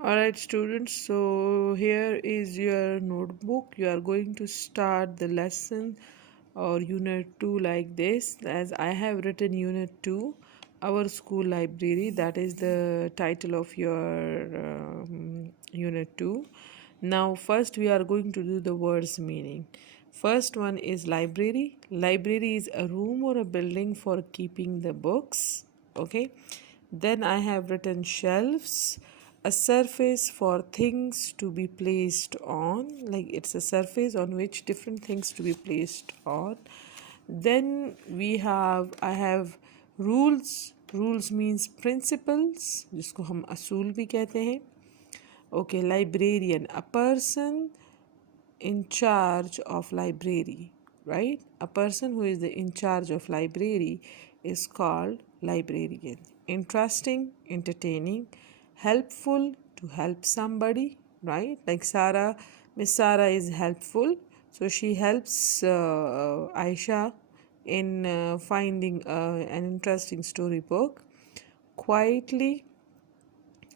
Alright, students, so here is your notebook. You are going to start the lesson or unit 2 like this. As I have written unit 2, our school library, that is the title of your unit 2. Now, first, we are going to do the words meaning. First one is library. Library is a room or a building for keeping the books. Okay. Then I have written shelves, a surface for things to be placed on, like it's a surface on which different things to be placed on. Then I have rules. Rules means principles, जिसको हम असूल भी कहते हैं. Okay, librarian, a person in charge of library, right? A person who is in charge of library is called librarian. Interesting, entertaining, helpful, to help somebody, right? Like Sarah, Miss Sarah is helpful, so she helps Aisha in finding an interesting storybook. Quietly,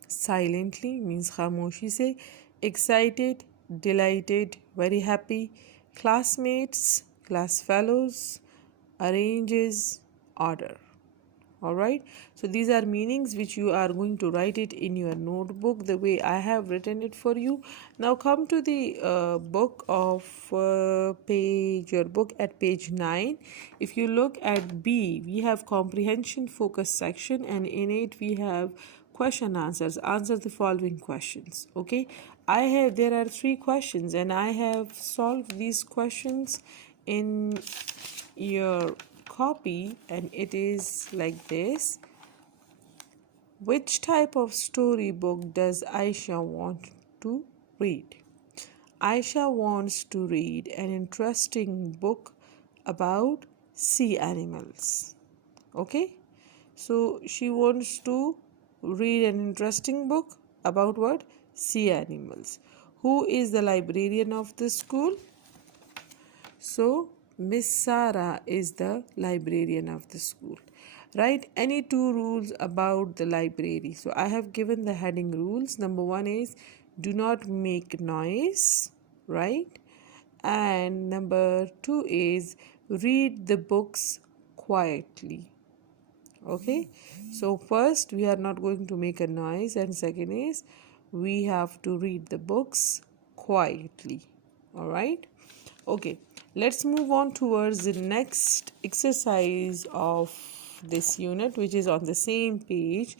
silently means खामोशी से. Excited, delighted, very happy. Classmates, class fellows. Arranges, order. Alright, so these are meanings which you are going to write it in your notebook the way I have written it for you. Now come to the book of your book at page 9. If you look at B, we have comprehension focus section, and in it we have question answers. Answer the following questions. Okay, there are 3 questions and I have solved these questions in your copy, and it is like this. Which type of storybook does Aisha want to read? Aisha wants to read an interesting book about sea animals. Okay, so she wants to read an interesting book about what? Sea animals. Who is the librarian of the school? So Miss Sarah is the librarian of the school. Write any 2 rules about the library. So I have given the heading rules. Number 1 is do not make noise, right? And number 2 is read the books quietly. Okay, so first we are not going to make a noise, and second is we have to read the books quietly. All right, okay, let's move on towards the next exercise of this unit, which is on the same page.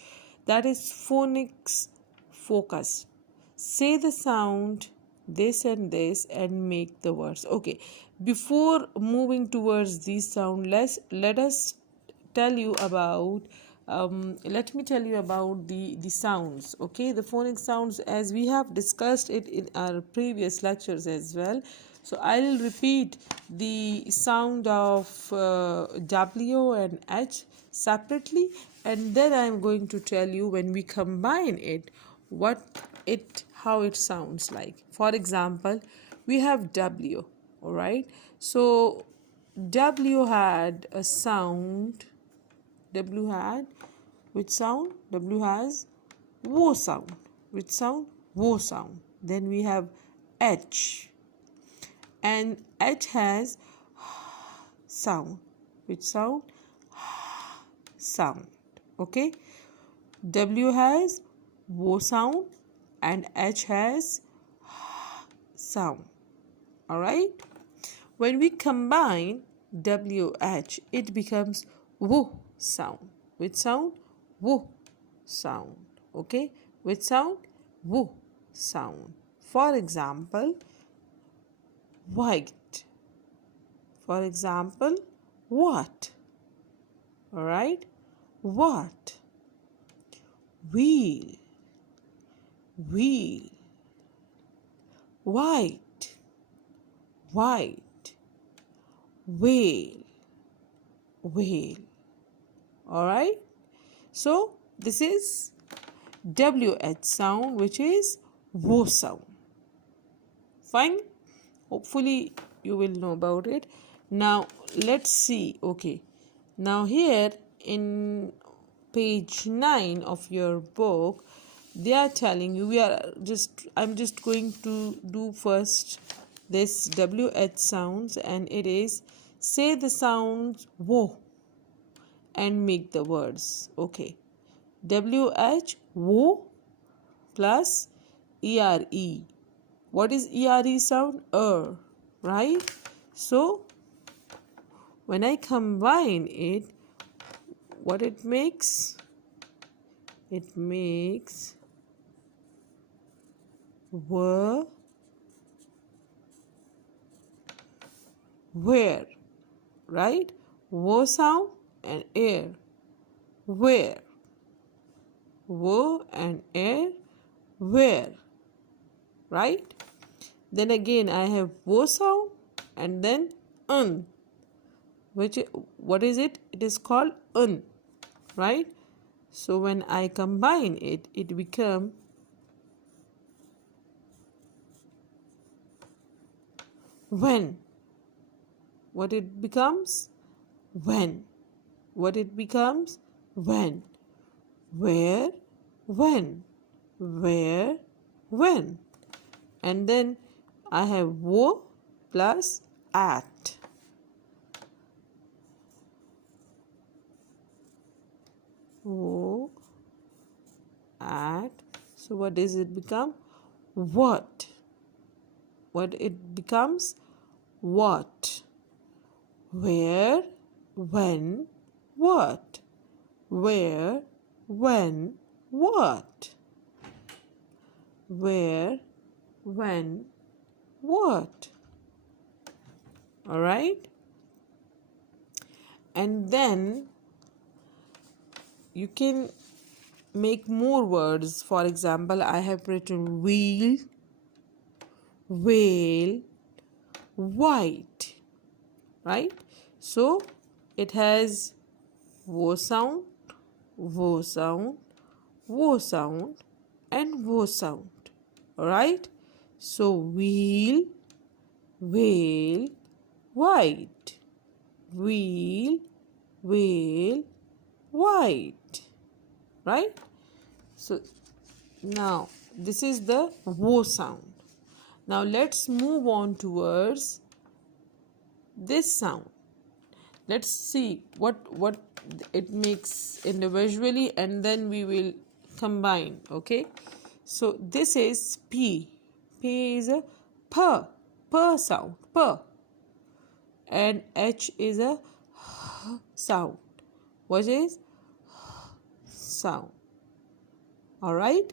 That is phonics focus. Say the sound this and this and make the words. Okay, before moving towards these sound, let us tell you about let me tell you about the sounds. Okay, the phonic sounds, as we have discussed it in our previous lectures as well. So I'll repeat the sound of W and H separately, and then I'm going to tell you when we combine it how it sounds like. For example, we have W. All right, so W had a sound. W had which sound? W has wo sound. Which sound? Wo sound. Then we have H, and H has sound. Which sound? Sound. Okay, W has wo sound and H has sound. All right, when we combine WH, it becomes wo sound. Which sound? Wo sound. Okay, which sound? Wo sound. For example, white. For example, what? All right, what? Wheel. Wheel. White. White. Whale. Whale. All right, so this is WH sound, which is wo sound. Fine, hopefully you will know about it. Now let's see. Okay, now here in page 9 of your book, they are telling you, I'm just going to do first this WH sounds, and it is say the sounds wo and make the words. Okay. WH wo plus ERE. What is ERE sound? Right? So when I combine it, what it makes? It makes were, where, right? Wo sound and air, where, wo and air, where, right? Then again I have wo sound and then which, what is it? It is called right? So when I combine it, it becomes when. What it becomes? When. What it becomes? When. Where, when. Where, when. And then I have wo plus at. Wo, at. So what does it become? What. What it becomes? What. Where, when, what. Where, when, what. Where, when, what. Alright? And then you can make more words. For example, I have written wheel, whale, white, right? So it has wo sound, wo sound, wo sound, and wo sound. Alright? So wheel, whale, white. Wheel, whale, white. Right? So now this is the wo sound. Now let's move on towards this sound. Let's see what it makes individually, and then we will combine. Okay, so this is P. P is a p sound, p, and H is a sound. What is sound? All right,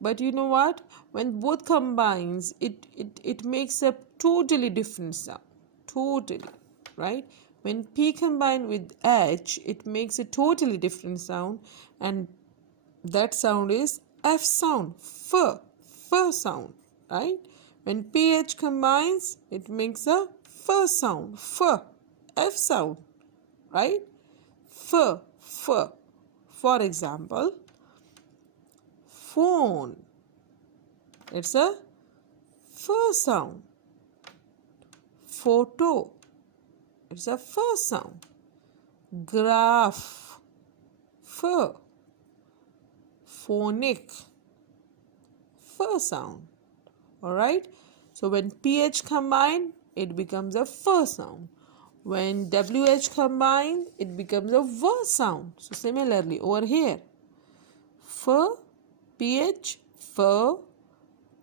but you know what, when both combines, it makes a totally different sound. Totally, right? When P combined with H, it makes a totally different sound, and that sound is F sound, f sound, right? When PH combines, it makes a f sound, F sound, right? F. For example, phone, it's a f sound. Photo, it's a f sound. Graph, f. Phonic, f sound. Alright, so when PH combine, it becomes a f sound. When WH combine, it becomes a v sound. So similarly over here, f, PH, f,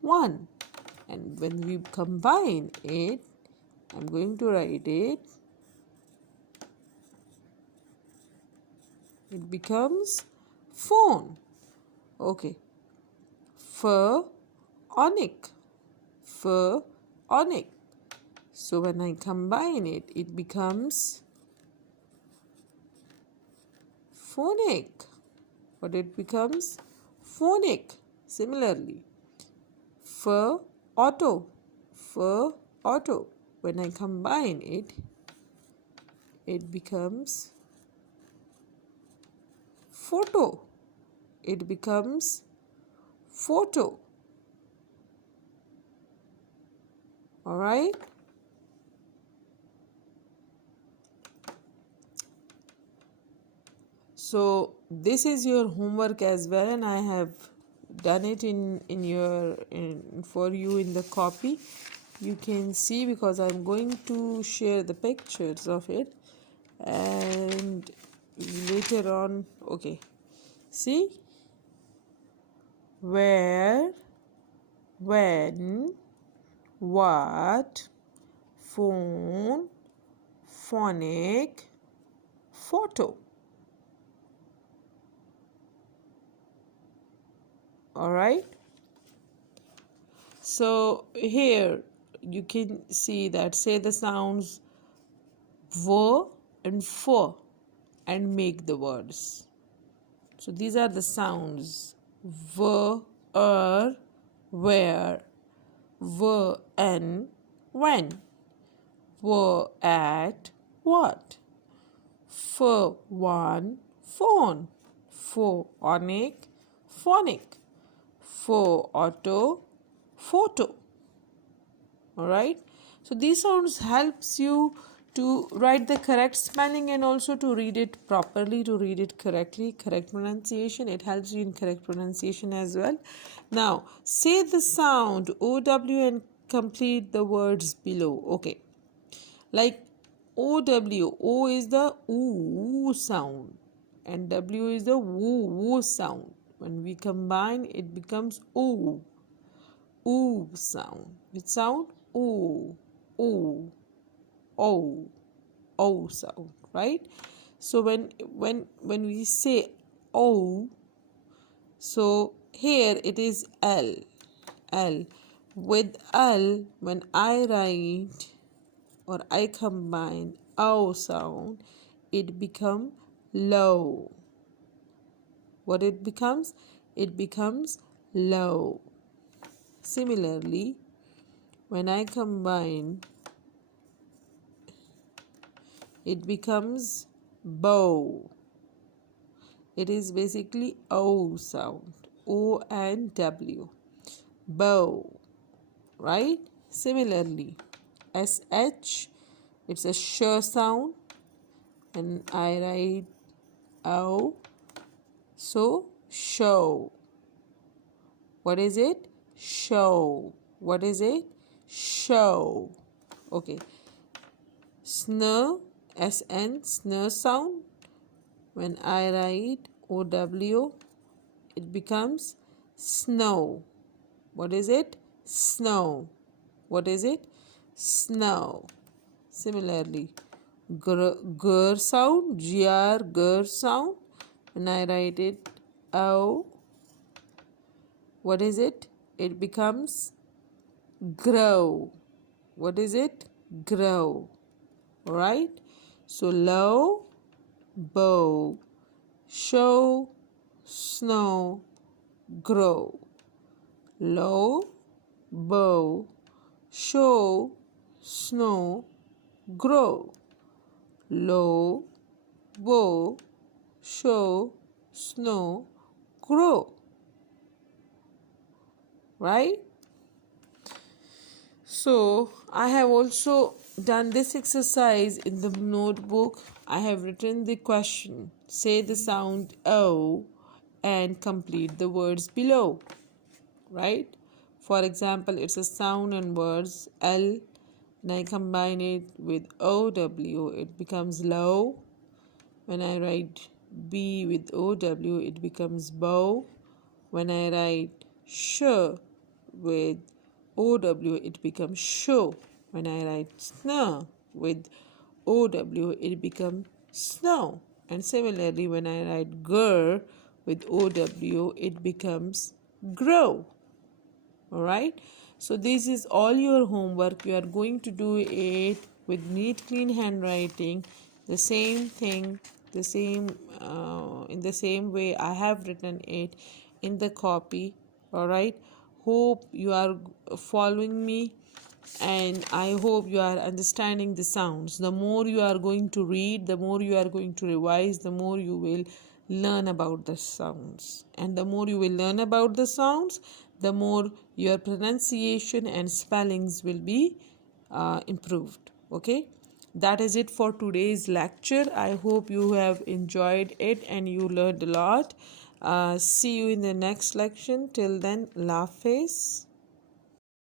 1. And when we combine it, I'm going to write it. It becomes phone. Okay. Phonic. Phonic. So when I combine it, it becomes phonic. What it becomes? Phonic. Similarly, auto. Auto. When I combine it, it becomes photo. It becomes photo. Alright? So this is your homework as well, and I have done it for you in the copy. You can see, because I'm going to share the pictures of it, and later on. Okay, see, where, when, what, phone, phonic, photo. All right, so here you can see that say the sounds v and f and make the words. So these are the sounds: v, where, v, and when, v, at, what, f, one, phone, phonic, phonic, auto, photo. All right, so these sounds helps you to write the correct spelling and also to read it properly, to read it correctly, correct pronunciation. It helps you in correct pronunciation as well. Now say the sound OW and complete the words below. Okay, like OW, O is the oo sound and W is the woo sound. When we combine, it becomes oo sound. Which sound? Oo, oo, o sound, right? So when we say o, so here it is l. With l, when I write or I combine o sound, it become low. What it becomes? It becomes low. Similarly, when I combine, it becomes bow. It is basically O sound, O and W, bow, right? Similarly, SH, it's a sh sound, and I write O, so show. What is it? Show. What is it? Show. Okay. Sn, SN, sn sound. When I write OW, it becomes snow. What is it? Snow. What is it? Snow. Similarly, gr sound, gr sound. When I write it O, what is it? It becomes grow. What is it? Grow. Right? So low, bow, show, snow, grow. Low, bow, show, snow, grow. Low, bow, show, snow, grow. Right? So I have also done this exercise in the notebook. I have written the question. Say the sound O and complete the words below. Right? For example, it's a sound and words L, and I combine it with OW, it becomes low. When I write B with OW, it becomes bow. When I write sh with OW, it becomes show. When I write snow with OW, it becomes snow. And similarly, when I write gr with OW, it becomes grow. Alright, so this is all your homework. You are going to do it with neat, clean handwriting. The same thing, in the same way I have written it in the copy. Alright, hope you are following me, and I hope you are understanding the sounds. The more you are going to read, the more you are going to revise, the more you will learn about the sounds. And the more you will learn about the sounds, the more your pronunciation and spellings will be improved. Okay, that is it for today's lecture. I hope you have enjoyed it and you learned a lot. See you in the next lection. Till then, Allah Hafiz.